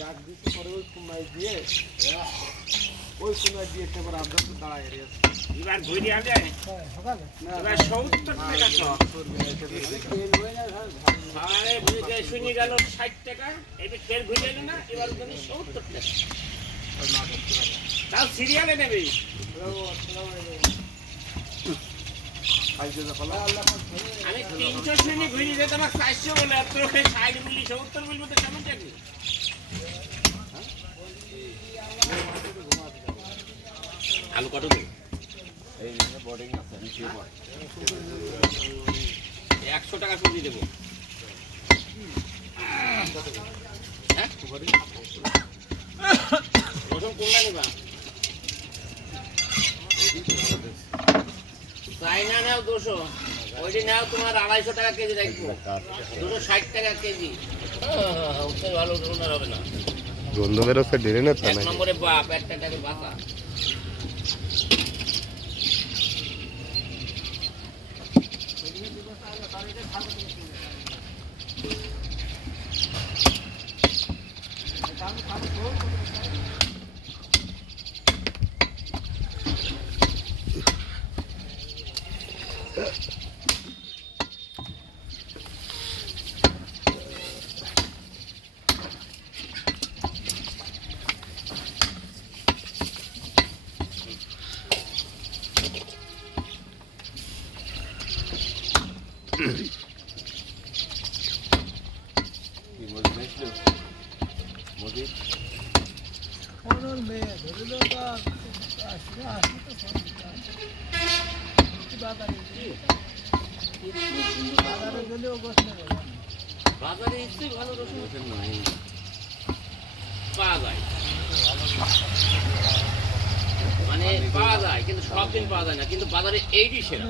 ডাক দিতে পরে ওই কোনায় দিয়ে এবার আবদার তো দাঁড়ায় রে এবার ঘুরে আসে এবার 70 টাকা আরে বুঝে শুনি গেল 60 টাকা এবার ফের ঘুরে এলো না এবার ওখানে 70 টাকা তাও সিরিয়ালে নেবে আমি 300 শ্রেণী ঘুরে যেতাম 400 বলে আর তোর 60 বলি 70 বলবো তো কেমন চাকরি আলু কত দেব এই বোর্ডিং আছে আমি কি বল 100 টাকা সুজি দেব হ্যাঁ প্রথম কোনটা নিবা চাইনা নাও 200 ওইটি নাও তোমার 250 টাকা কেজি রাখবো 260 টাকা কেজি ওটা ভালো ধরনের হবে না গন্ধ বেরোচ্ছে ঢেলে না তো এক নম্বরে বাপ একটা টাকা বাঁচা বাজারে এসে ভালো রসুন পাওয়া যায় মানে পাওয়া যায় কিন্তু সব দিন পাওয়া যায় না কিন্তু বাজারে এইটি সেরা